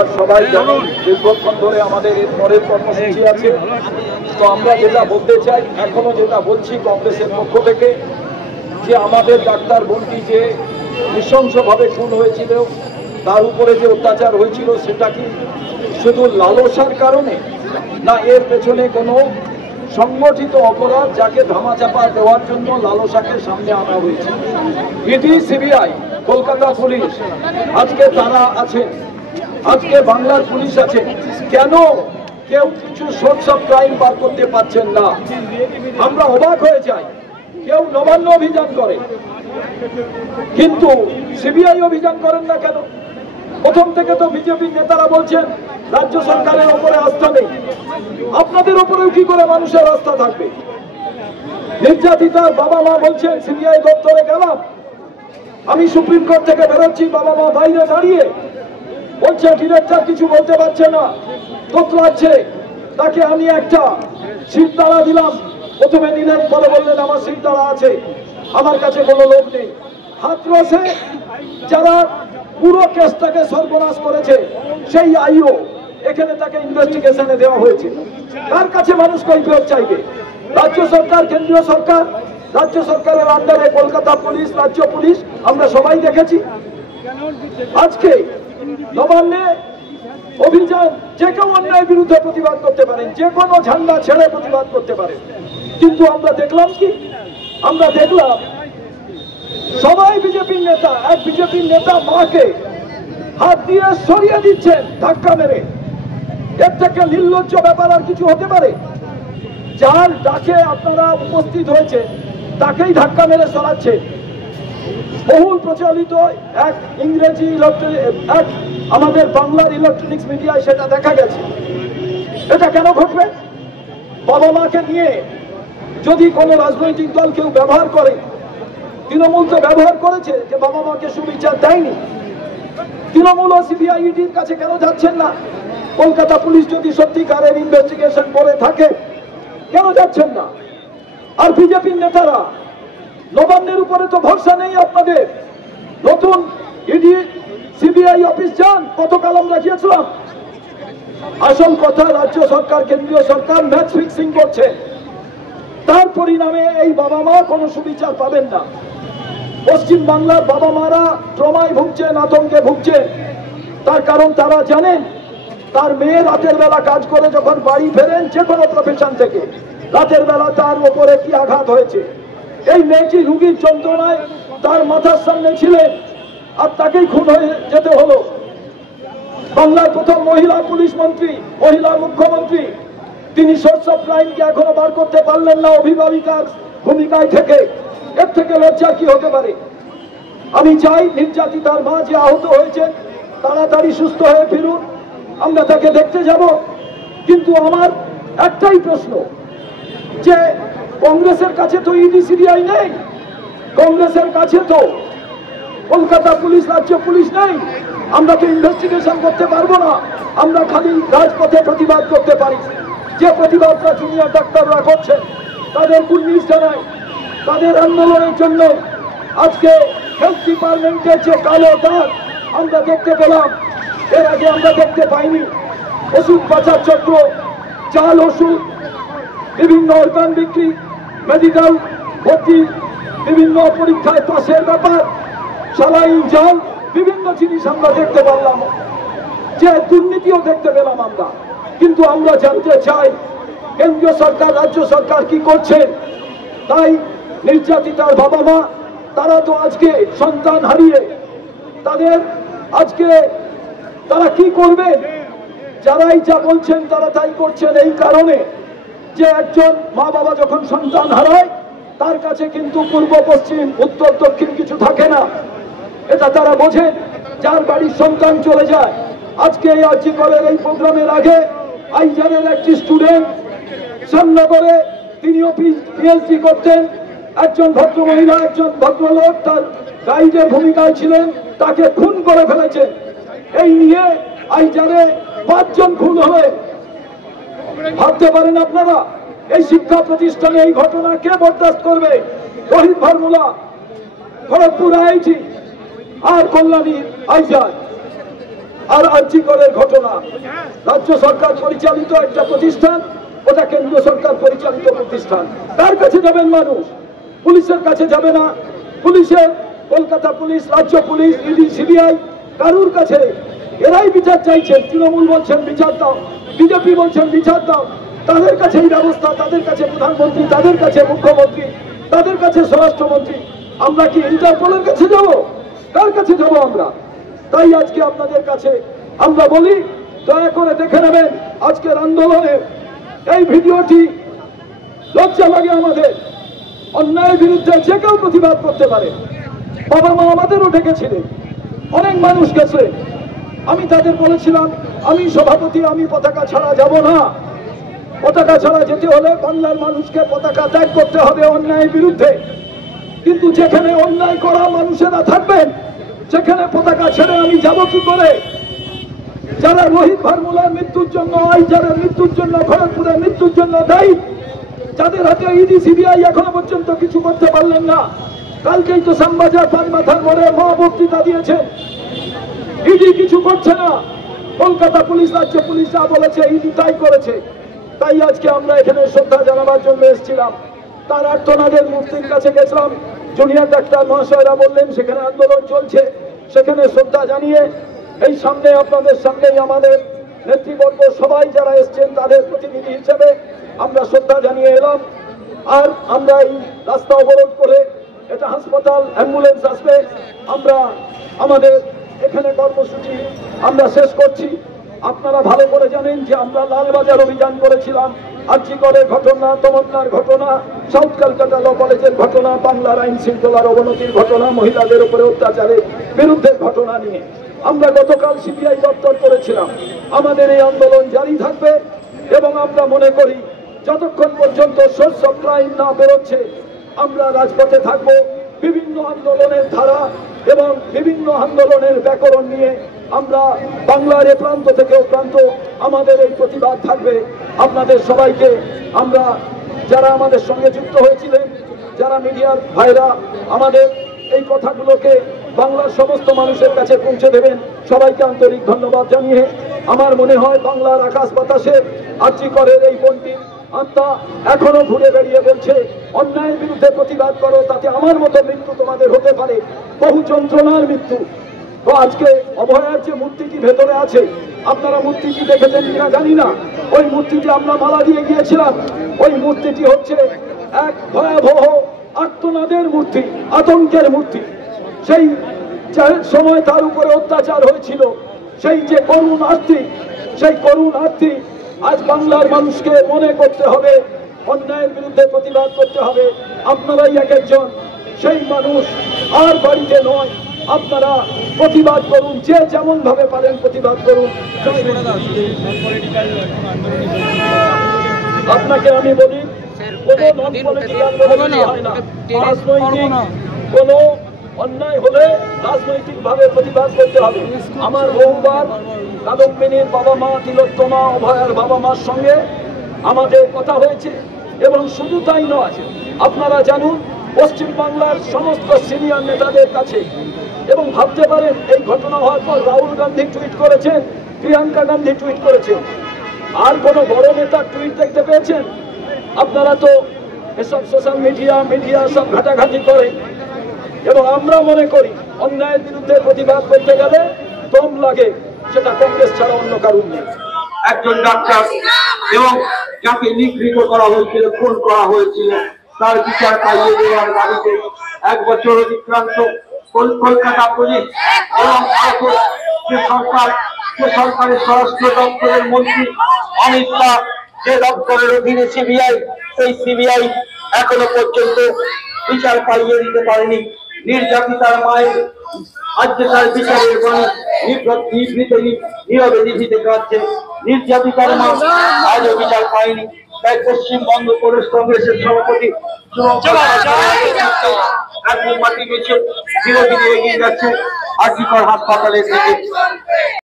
আপনারা সবাই জানেন দীর্ঘক্ষণ ধরে আমাদের এর পরের কর্মসূচি আছে। তো আমরা যেটা বলতে চাই, এখনো যেটা বলছি কংগ্রেসের পক্ষ থেকে, যে আমাদের ডাক্তার বোনটি যে নৃশংসভাবে খুন হয়েছিল, তার উপরে যে অত্যাচার হয়েছিল, সেটা কি শুধু লালসার কারণে, না এর পেছনে কোনো সংগঠিত অপরাধ যাকে ধামাচাপা দেওয়ার জন্য লালসাকে সামনে আনা হয়েছে? ইডি, সিবিআই, কলকাতা পুলিশ, আজকে তারা আছেন, আজকে বাংলার পুলিশ আছে, কেন কেউ কিছু সোর্স অফ ক্রাইম বার করতে পারছেন না? আমরা অবাক হয়ে যাই। কেউ নবান্ন অভিযান করে, কিন্তু সিবিআই অভিযান করেন না কেন? প্রথম থেকে তো বিজেপির নেতারা বলছেন রাজ্য সরকারের উপরে আস্থা নেই। আপনাদের উপরেও কি করে মানুষের আস্থা থাকবে? নির্যাতিতার বাবা মা বলছেন সিবিআই দপ্তরে গেলাম, আমি সুপ্রিম কোর্ট থেকে বেরোচ্ছি, বাবা মা বাইরে দাঁড়িয়ে বলছে ডিরেক্টর কিছু বলতে পারছে না, তোতলাচ্ছে। তাকে আমি একটা সিট দাঁড়া দিলাম, প্রথমে নিলেন, পরে বললেন আমার সিট দাঁড়া আছে, আমার কাছে কোনো লোক নেই। হাতরসে যারা পুরো কেসটাকে সর্বনাশ করেছে সেই আইও এখানে তাকে ইনভেস্টিগেশনে দেওয়া হয়েছে। তার কাছে মানুষ কৈফিয়ত চাইবে? রাজ্য সরকার, কেন্দ্রীয় সরকার, রাজ্য সরকারের আন্ডারে কলকাতা পুলিশ, রাজ্য পুলিশ, আমরা সবাই দেখেছি। আজকে নবান্নে অভিযান, যে কেউ অন্যায়ের বিরুদ্ধে প্রতিবাদ করতে পারেন, যে কোনো ঝান্ডা ছেড়ে প্রতিবাদ করতে পারেন, কিন্তু আমরা দেখলাম কি? আমরা দেখলাম সবাই বিজেপির নেতা, এক বিজেপির নেতা মাকে হাত দিয়ে সরিয়ে দিচ্ছেন ধাক্কা মেরে। এর থেকে নির্লজ্জ ব্যাপার আর কিছু হতে পারে? যার ডাকে আপনারা উপস্থিত হয়েছে তাকেই ধাক্কা মেরে সরাচ্ছে। বহুল প্রচলিত এক ইংরেজি এক আমাদের বাংলার ইলেকট্রনিক্স মিডিয়ায় সেটা দেখা গেছে। এটা কেন ঘটবে? বাবা মাকে নিয়ে যদি কোনো রাজনৈতিক দল কেউ ব্যবহার করে, তৃণমূল তো ব্যবহার করেছে যে বাবা মাকে সুবিচার দেয়নি। তৃণমূল ও সিবিআই ইডির কাছে কেন যাচ্ছেন না? কলকাতা পুলিশ যদি সত্যিকারের ইনভেস্টিগেশন করে থাকে কেন যাচ্ছেন না? আর বিজেপির নেতারা, নবান্নের উপরে তো ভরসা নেই আপনাদের। নতুন ইডি সিবিআই অফিস যান, গতকাল আমরা গিয়েছিলাম। আসল কথা, রাজ্য সরকার, কেন্দ্রীয় সরকার ম্যাচ ফিক্সিং করছে। তার পরিণামে এই বাবা মা কোনো সুবিচার পাবেন না। পশ্চিম বাংলার বাবা মারা ট্রমায় ভুগছেন, আতঙ্কে ভুগছেন। তার কারণ তারা জানেন তার মেয়ে রাতের বেলা কাজ করে যখন বাড়ি ফেরেন, যে কোনো প্রফেশন থেকে, রাতের বেলা তার উপরে কি আঘাত হয়েছে। এই মেয়েটি রুগীর যন্ত্রণায় তার মাথার সামনে ছিলেন, আর তাকেই খুন হয়ে যেতে হলো। বাংলার প্রথম মহিলা পুলিশ মন্ত্রী, মহিলা মুখ্যমন্ত্রী, তিনি সোর্স অফ ক্রাইমকে এখনো বার করতে পারলেন না অভিভাবিকার ভূমিকায় থেকে। এর থেকে লজ্জা কি হতে পারে? আমি চাই নির্যাতিতার মা যে আহত হয়েছে তাড়াতাড়ি সুস্থ হয়ে ফিরুন, আমরা তাকে দেখতে যাব। কিন্তু আমার একটাই প্রশ্ন, যে কংগ্রেসের কাছে তো ইডি সিবিআই নেই, কংগ্রেসের কাছে তো কলকাতা পুলিশ, রাজ্য পুলিশ নেই, আমরা তো ইনভেস্টিগেশন করতে পারবো না। আমরা খালি রাজপথে প্রতিবাদ করতে পারি। যে প্রতিবাদটা জুনিয়র ডাক্তাররা করছে তাদের কুর্নিশ জানায়, তাদের আন্দোলনের জন্য আজকে হেলথ ডিপার্টমেন্টের যে কালো দাগ আমরা দেখতে পেলাম, এর আগে আমরা দেখতে পাইনি। ওষুধ পাচার চক্র, জাল ওষুধ, বিভিন্ন অর্গান বিক্রি, মেডিকেল ভর্তি, বিভিন্ন পরীক্ষায় পাশের ব্যাপার, সালাইন জাল, বিভিন্ন জিনিস আমরা দেখতে পারলাম, যে দুর্নীতিও দেখতে পেলাম আমরা। কিন্তু আমরা জানতে চাই কেন্দ্রীয় সরকার, রাজ্য সরকার কি করছে? তাই নির্যাতিতার বাবা মা, তারা তো আজকে সন্তান হারিয়ে তাদের আজকে তারা কি করবে? যারাই যা বলছেন তারা তাই করছেন এই কারণে যে একজন মা বাবা যখন সন্তান হারায় তার কাছে কিন্তু পূর্ব পশ্চিম উত্তর দক্ষিণ কিছু থাকে না। এটা তারা বোঝেন। যার বাড়ির সন্তান চলে যায়, আজকে এই আরজিকরের এই প্রোগ্রামের আগে আইজারের একটি স্টুডেন্ট শ্যামনগরে, তিনিও পিএইচডি করতেন, একজন ভদ্রমহিলা, একজন ভদ্রলোক তার গাইডের ভূমিকায় ছিলেন, তাকে খুন করে ফেলেছে। এই নিয়ে আইজারে 5 জন খুন হয়ে, ভাবতে পারেন আপনারা এই শিক্ষা প্রতিষ্ঠানে এই ঘটনা কে বরদাস্ত করবে? রোহিত ভার্মুলা, খড়গপুর আইআইটি আর কল্যাণীর আইজার। আর আর্যিকরের ঘটনা, রাজ্য সরকার পরিচালিত একটা প্রতিষ্ঠান, ওটা কেন্দ্রীয় সরকার পরিচালিত প্রতিষ্ঠান। কার কাছে যাবেন মানুষ? পুলিশের কাছে যাবে না। পুলিশের, কলকাতা পুলিশ, রাজ্য পুলিশ, ইডি, সিবিআই, কারুর কাছে এরাই বিচার চাইছেন। তৃণমূল বলছেন বিচার দাও, বিজেপি বলছেন বিচার দাও। তাদের কাছে এই ব্যবস্থা, তাদের কাছে প্রধানমন্ত্রী, তাদের কাছে মুখ্যমন্ত্রী, তাদের কাছে স্বরাষ্ট্রমন্ত্রী। আমরা কি ইন্টারপোলের কাছে যাব? কার কাছে যাব আমরা? তাই আজকে আপনাদের কাছে আমরা বলি, দয়া করে দেখে নেবেন আজকের আন্দোলনের এই ভিডিওটি। লজ্জা লাগে আমাদের, অন্যায়ের বিরুদ্ধে যে কেউ প্রতিবাদ করতে পারে। বাবা মা আমাদেরও ডেকেছিলেন, অনেক মানুষ গেছে। আমি তাদের বলেছিলাম, আমি সভাপতি, আমি পতাকা ছাড়া যাব না। পতাকা ছাড়া যেতে হলে বাংলার মানুষকে পতাকা ত্যাগ করতে হবে অন্যায়ের বিরুদ্ধে। কিন্তু যেখানে অন্যায় করা মানুষেরা থাকবেন, সেখানে পতাকা ছেড়ে আমি যাব কি করে? যারা রোহিত ভার্মুলার মৃত্যুর জন্য, আইজারের মৃত্যুর জন্য, খড়গপুরের মৃত্যুর জন্য দায়ী, যাদের হাতে ইডি সিবিআই এখনো পর্যন্ত কিছু করতে পারলেন না। কালকেই তো শ্যামবাজার পানমাথার মোড়ে মা বক্তৃতা দিয়েছেন, ইডি কিছু করছে না। কলকাতা পুলিশ, রাজ্য পুলিশ যা বলেছে ইডি তাই করেছে। তাই আজকে আমরা এখানে শ্রদ্ধা জানাবার জন্য এসেছিলাম। তার আর্তনাদের মূর্তির কাছে গেছিলাম, জুনিয়র ডাক্তার মহাশয়রা বললেন সেখানে আন্দোলন চলছে, সেখানে শ্রদ্ধা জানিয়ে এই সামনে আপনাদের সামনেই আমাদের নেতৃবর্গ সবাই যারা এসছেন তাদের প্রতিনিধি হিসেবে আমরা শ্রদ্ধা জানিয়ে এলাম। আর আমরা এই রাস্তা অবরোধ করে, এটা হাসপাতাল, অ্যাম্বুলেন্স আসবে, আমরা আমাদের এখানে কর্মসূচি আমরা শেষ করছি। আপনারা ভালো করে জানেন যে আমরা লালবাজার অভিযান করেছিলাম, আর্যিকরের ঘটনা, তমন্নার ঘটনা, সাউথ ক্যালকাটা ল কলেজের ঘটনা, বাংলার আইন শৃঙ্খলার অবনতির ঘটনা, মহিলাদের উপরে অত্যাচারের বিরুদ্ধে ঘটনা নিয়ে আমরা গতকাল সিবিআই দপ্তর করেছিলাম। আমাদের এই আন্দোলন জারি থাকবে এবং আমরা মনে করি যতক্ষণ পর্যন্ত সোর্স অফ ক্রাইম না বেরোচ্ছে আমরা রাজপথে থাকব। বিভিন্ন আন্দোলনের ধারা এবং বিভিন্ন আন্দোলনের ব্যাকরণ নিয়ে আমরা বাংলার এ প্রান্ত থেকে ও প্রান্ত আমাদের এই প্রতিবাদ থাকবে। আপনাদের সবাইকে আমরা, যারা আমাদের সঙ্গে যুক্ত হয়েছিলেন, যারা মিডিয়ার ভাইরা আমাদের এই কথাগুলোকে বাংলার সমস্ত মানুষের কাছে পৌঁছে দেবেন, সবাইকে আন্তরিক ধন্যবাদ জানিয়ে আমার মনে হয় বাংলার আকাশ বাতাসে আর্যিকরের এই বোনটির আত্মা এখনো ঘুরে বেরিয়ে বলছে অন্যায়ের বিরুদ্ধে প্রতিবাদ করো, তাতে আমার মতো মৃত্যু তোমাদের হতে পারে, বহু যন্ত্রণার মৃত্যু। তো আজকে অভয়ার যে মূর্তিটি ভেতরে আছে, আপনারা মূর্তিটি দেখেছেন কিনা জানি না, ওই মূর্তিটি আমরা মালা দিয়ে গিয়েছিলাম। ওই মূর্তিটি হচ্ছে এক ভয়াবহ আর্তনাদের মূর্তি, আতঙ্কের মূর্তি। সেই সময় তার উপরে অত্যাচার হয়েছিল, সেই যে করুণ আর্তি, সেই করুণ আর্তি আজ বাংলার মানুষকে মনে করতে হবে, অন্যায়ের বিরুদ্ধে প্রতিবাদ করতে হবে। আপনারাই এক একজন সেই মানুষ, আর বাড়িতে নয়। আপনারা প্রতিবাদ করুন, যে যেমন ভাবে পারেন প্রতিবাদ করুন। আপনাকে আমি বলি, কোনো নন পলিটিক্যাল হয় না, রাজনৈতিক কোনো অন্যায় হলে রাজনৈতিক ভাবে প্রতিবাদ করতে হবে। আমার বহুবার কাদম্বিনীর বাবা মা, তিলোত্তমা, অভয়ার বাবা মার সঙ্গে আমাদের কথা হয়েছে। এবং শুধু তাই নয়, আপনারা জানুন পশ্চিমবাংলার সমস্ত সিনিয়র নেতাদের কাছে। এবং ভাবতে পারেন এই ঘটনা হওয়ার পর রাহুল গান্ধী টুইট করেছেন, প্রিয়াঙ্কা গান্ধী টুইট করেছেন, আর কোন বড় নেতার টুইট দেখতে পেয়েছেন? আপনারা তো এসব সোশ্যাল মিডিয়া সব ঘাটাঘাটি করে। এবং আমরা মনে করি অন্যায়ের বিরুদ্ধে প্রতিবাদ করতে গেলে দম লাগে, সেটা কংগ্রেস ছাড়া অন্য কারণ নেই। একজন ডাক্তার এবং যাকে নিগৃহীত করা হয়েছিল, খুন করা হয়েছিল, তার বিচার পাইয়ে দেওয়ার দাবিতে 1 বছর অতিক্রান্ত কলকাতা পুলিশ এবং সরকারের স্বরাষ্ট্র দপ্তরের মন্ত্রী অমিত শাহ, যে দপ্তরের অধীনে সিবিআই, সেই সিবিআই এখনো পর্যন্ত বিচার পাইয়ে দিতে পারেনি। নির্যাতিতার মায়ের আজকে তার বিচারের বাণী নীরবে নিভৃতে কাটছে। নির্যাতিতার মা আজও বিচার পায়নি। তাই পশ্চিমবঙ্গ প্রদেশ কংগ্রেসের সভাপতি এক মোমবাতি মিছিল ধীরে ধীরে এগিয়ে যাচ্ছে আর্যিকর হাসপাতালের দিকে।